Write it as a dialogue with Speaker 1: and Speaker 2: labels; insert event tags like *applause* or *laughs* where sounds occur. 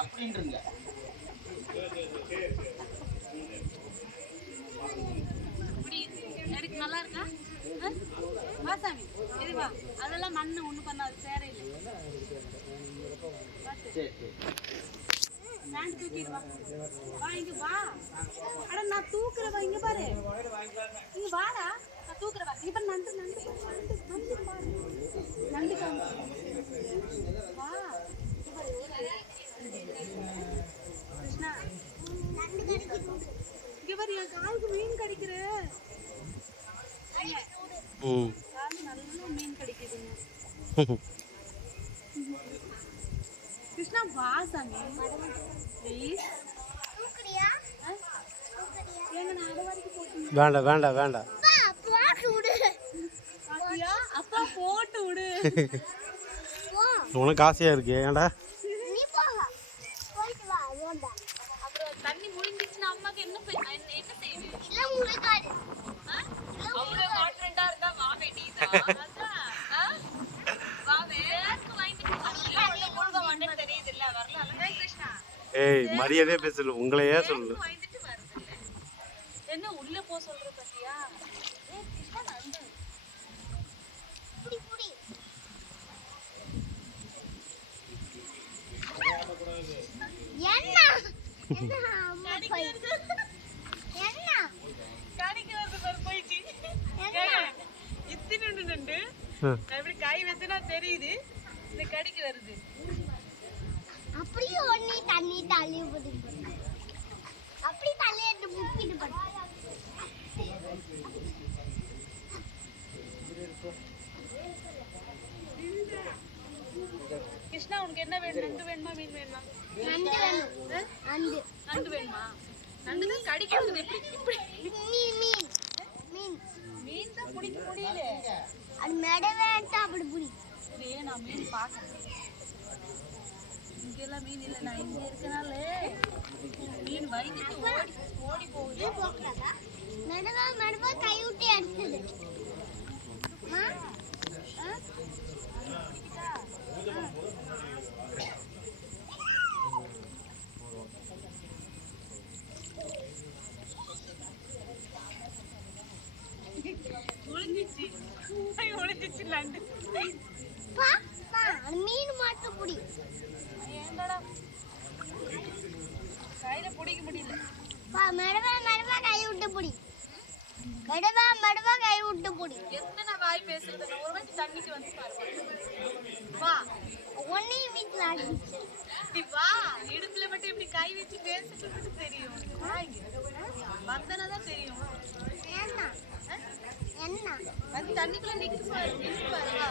Speaker 1: அப்படின்றங்க
Speaker 2: நல்லா இருக்கா ஆ? வா சாமி இது வா அதெல்லாம் மண்ணு ஒண்ணு பண்ணாது சேரையில்
Speaker 1: சரி சரி
Speaker 2: பேண்ட் தூக்கிடு வா இங்க வா அட நான் தூக்குறவா இங்க பாரு இங்க வாடா நான் தூக்குறவா பாரு நண்டு நண்டு நண்டு நண்டு பாரு நண்டு காமி பாரு என் காலுக்கு மீன் கிடைக்கிற
Speaker 3: ம்
Speaker 2: காலு நல்லா மீன் கிடைக்குதுங்க. கிருஷ்ணா வா சாமி. ப்ளீஸ். ஏங்க நான் அது வரைக்கும் போட்டு
Speaker 3: வேண்டாம் வேண்டாம் வேண்டாம்.
Speaker 2: அப்பா போட்டு விடு. *laughs*
Speaker 3: உனக்கு ஆசையாக இருக்கு? ஏன்டா?
Speaker 2: அம்மாக்கு என்ன என்ன என்ன செய்வீங்க ஆ? அவ்வளவு கான்ஃபிடென்ட்டா இருந்தா வாவே நீதான். அதான். ஆ? வாவே.
Speaker 3: ஏய் மரியாதையே பேசல உங்களையே சொல்லு
Speaker 2: பயந்துட்டு வருதுல்ல. என்ன உள்ள போ சொல்ற பாத்தியா ஏய், கிருஷ்ணா, நண்டு. கடிக்கு வருது பாரு, போயிட்டு இத்தினு இத்தினூண்டு எப்படி
Speaker 3: ஆ.
Speaker 2: நான் கை வச்சனா தெரியுது இந்த கடிக்கு வருது
Speaker 4: அப்படியே ஒண்ணி தண்ணி தள்ளி ஊத்தி போடு. அப்படி தள்ளி
Speaker 2: உனக்கு என்ன வேணும்? நண்டு வேணுமா மீன் வேணுமா?
Speaker 4: நண்டு வேணும். நண்டு
Speaker 2: நண்டு வேணுமா? நண்டு தான் கடிக்கிறது. எப்படி இப்படி.
Speaker 4: மீன் மீன். மீன்.
Speaker 2: மீன் தான் பிடிக்க முடியல
Speaker 4: அது மெட வேண்டாம் அப்படி புடி.
Speaker 2: சரி நான் மீன் பார்க்கறேன். இங்கெல்லாம் மீன் இல்லை. நான் இங்க இருக்கனால மீன் வயிற்றுக்கு ஓடி ஓடி போகுது.
Speaker 4: மெடவா மெடவா கை விட்டு அடிச்சது அது மீன் மட்டும் புடி.
Speaker 2: ஏன்டா? கையில பிடிக்க முடியல.
Speaker 4: பா மெடவா மெடவா கை விட்டு புடி. மெடவா மெடவா கை விட்டு புடி.
Speaker 2: எத்தனை வாய் பேசுறது? நான் ஒரு வாட்டி தண்ணிக்கு வந்து பாரு வா.
Speaker 4: ஒன்னையும் வீட்டுல
Speaker 2: நீ வா. இடுப்புல மட்டும் இப்படி கை வச்சு மட்டும் வந்தனா தான் தெரியும்
Speaker 4: என்ன என்ன
Speaker 2: வந்து தண்ணிக்குள்ள நிக்கு பாரு நிக்கு பாரு வா.